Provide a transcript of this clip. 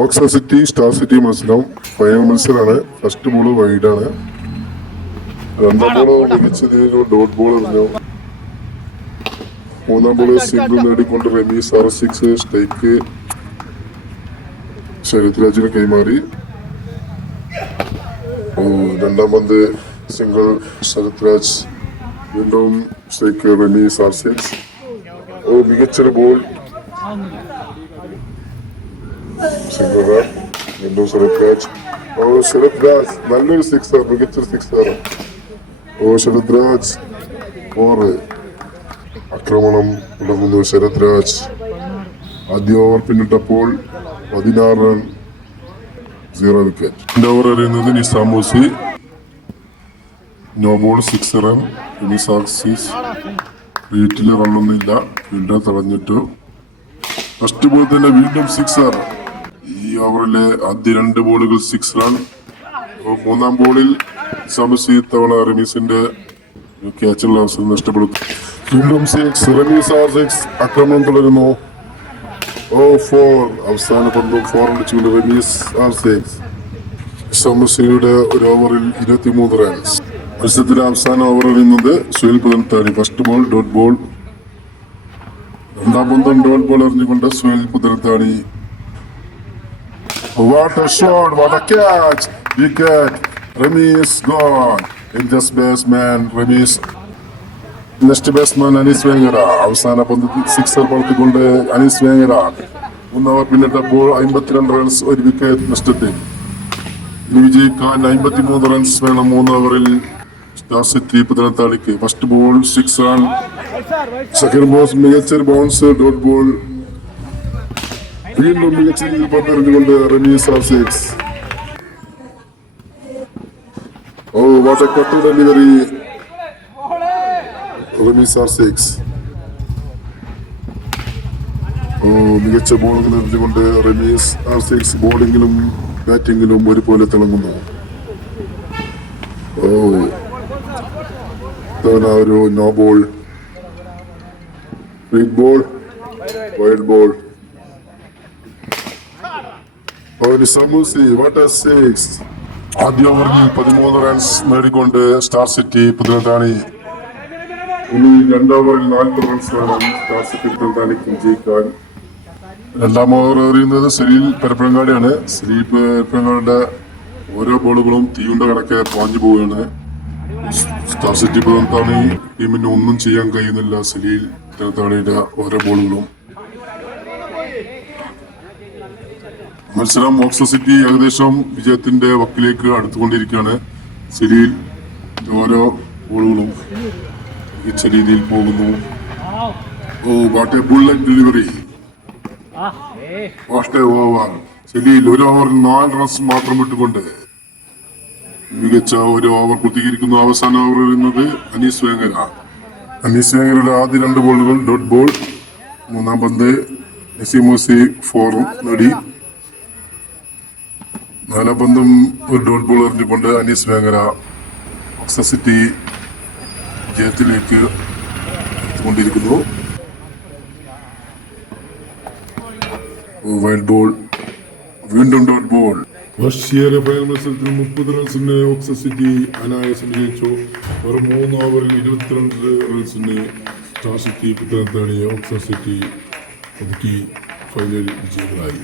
ഓക്സ city star city മത്സരം final മത്സരമാണ്. First ball വൈഡാണ്. രണ്ടാം ബോള് മികച്ചത് ഡോട്ട് ബോൾ എറിഞ്ഞു. മൂന്നാം ബോള് സിംഗിൾ നേടിക്കൊണ്ട് റമീസ് R6 സ്ട്രൈക്ക് ശരത് രാജിന് കൈമാറി. രണ്ടാം പന്ത് സിംഗിൾ ശരത് രാജ്, വീണ്ടും സ്ട്രൈക്ക് റമീസ് R6. മികച്ചൊരു ബോൾ സിംഗിൾ റൺ, വീണ്ടും ശരത് രാജ്. ശരത് രാജ് നല്ലൊരു സിക്സർ, മികച്ചൊരു സിക്സർ. ശരത് രാജ് 4. ആക്രമണം തുടങ്ങുന്നു ശരത് രാജ്. ആദ്യ ഓവർ പിന്നിട്ടപ്പോൾ 16 റൺ, 0 വിക്കറ്റ്. ഓവർ എറിയുന്നത് നിസാമൂസി. No ball, 6 run. വീട്ടില് റണ്ണൊന്നുമില്ല, ഫീൽഡർ തടഞ്ഞിട്ടു. ഫസ്റ്റ് ബോൾ തന്നെ വീണ്ടും 6 റൺ. ഈ ഓവറിലെ ആദ്യ 2 ബോളുകൾ 6 റൺ. മൂന്നാം ബോളിൽ നിസാമൂസി തവണ റമീസിന്റെ ക്യാച്ചുള്ള അവസരം നഷ്ടപ്പെടുന്നു. വീണ്ടും 6. റമീസ് R6 ആക്രമണം തുടരുന്നു. 4. അവസാന പന്തും 4 അടിച്ചുകൊണ്ട് റമീസ് R6. നിസാമൂസിയുടെ ഒരു ഓവറിൽ 23 റൺസ്. മത്സരത്തിലെ അവസാന ഓവർ എറിയുന്നത് Sunil Puthanathani. First ball dot ball. രണ്ടാം പന്തും ഡോട്ട് ബോൾ എറിഞ്ഞുകൊണ്ട് Sunil Puthanathani. What a shot, what a catch! Wicket. Ramesh gone. In just batsman Ramesh. Next batsman Anees Vengara. അവസാന പന്ത് 6 പറത്തിക്കൊണ്ട് അനീസ് വേങ്ങര. 3 ഓവർ പിന്നിട്ടപ്പോൾ 52 റൺസ്, 1 വിക്കറ്റ് നഷ്ടത്തിൽ. വിജയിക്കാൻ 53 റൺസ് വേണം 3 ഓവറിൽ സ്റ്റാർ സിറ്റി പുതനത്താണിക്ക്. First ball 6 run. Second ball മികച്ചൊരു ബൗൺസ്, ഡോട്ട് ബോൾ. വീണ്ടും മികച്ച രീതിയിൽ പന്തെറിഞ്ഞുകൊണ്ട് Rameez R6. What a cut delivery. Rameez R6 മികച്ച ബോളുകൾ എറിഞ്ഞുകൊണ്ട് റമീസ് R6 ബോളിങ്ങിലും ബാറ്റിങ്ങിലും ഒരുപോലെ തിളങ്ങുന്നു. ഒരു no ball, big ball, wide ball. നിസാമൂസി വാട്ട് എ 6. ആദ്യ ഓവറിൽ 13 റൺസ് നേടിക്കൊണ്ട് സ്റ്റാർ സിറ്റി പുതനത്താണി. ഇനി 2 ഓവറിൽ 40 റൺസ് വേണം സ്റ്റാർ സിറ്റി പുതനത്താണിക്ക് വിജയിക്കാൻ. രണ്ടാം ഓവർ എറിയുന്നത് സലീൽ പരപ്പനങ്ങാടിയാണ്. സലീൽ പരപ്പനങ്ങാടിയുടെ ഓരോ ബോളുകളും തീയുണ്ട കണക്കെ പാഞ്ഞു പോവുകയാണ്. സ്റ്റാർ സിറ്റി പുതനത്താണി ടീമിന് ഒന്നും ചെയ്യാൻ കഴിയുന്നില്ല. സലീൽ പുതനത്താണിയുടെ ഓരോ ബോളുകളും. മത്സരം ഓക്സ സിറ്റി ഏകദേശം വിജയത്തിന്റെ വക്കിലേക്ക് അടുത്തുകൊണ്ടിരിക്കുകയാണ്. സലീൽ ഓരോ ബോളുകളും മികച്ച രീതിയിൽ പോകുന്നു. What a bullet delivery. What a over. Saleel ഒരു ഓവറിൽ 4 റൺസ് മാത്രം വിട്ടുകൊണ്ട് മികച്ച ഒരു ഓവർ പൂർത്തീകരിക്കുന്നു. അവസാന ഓവർ എറിയുന്നത് അനീസ് വേങ്ങര. അനീസ് വേങ്ങരയുടെ ആദ്യ 2 ബോളുകൾ ഡോട്ട് ബോൾ. മൂന്നാം പന്ത് നിസാമൂസി 4 നേടി. നാലാം പന്തും ഒരു ഡോട്ട് ബോൾ എറിഞ്ഞുകൊണ്ട് അനീസ് വേങ്ങര ഓക്സ സിറ്റി വിജയത്തിലേക്ക് എത്തിക്കൊണ്ടിരിക്കുന്നു. വൈൽഡ് ബോൾ, വീണ്ടും ഡോട്ട് ബോൾ. റഷ്യയുടെ ഫൈനൽ മത്സരത്തിൽ 30 റൺസിന് ഓക്സ സിറ്റി അനായാസം വിജയിച്ചു. വെറും 3 ഓവറിൽ 22 റൺസിന് സ്റ്റാർ സിറ്റി പുതനത്താണി ഓക്സ സിറ്റി ഒതുക്കി ഫൈനൽ വിജയികളായി.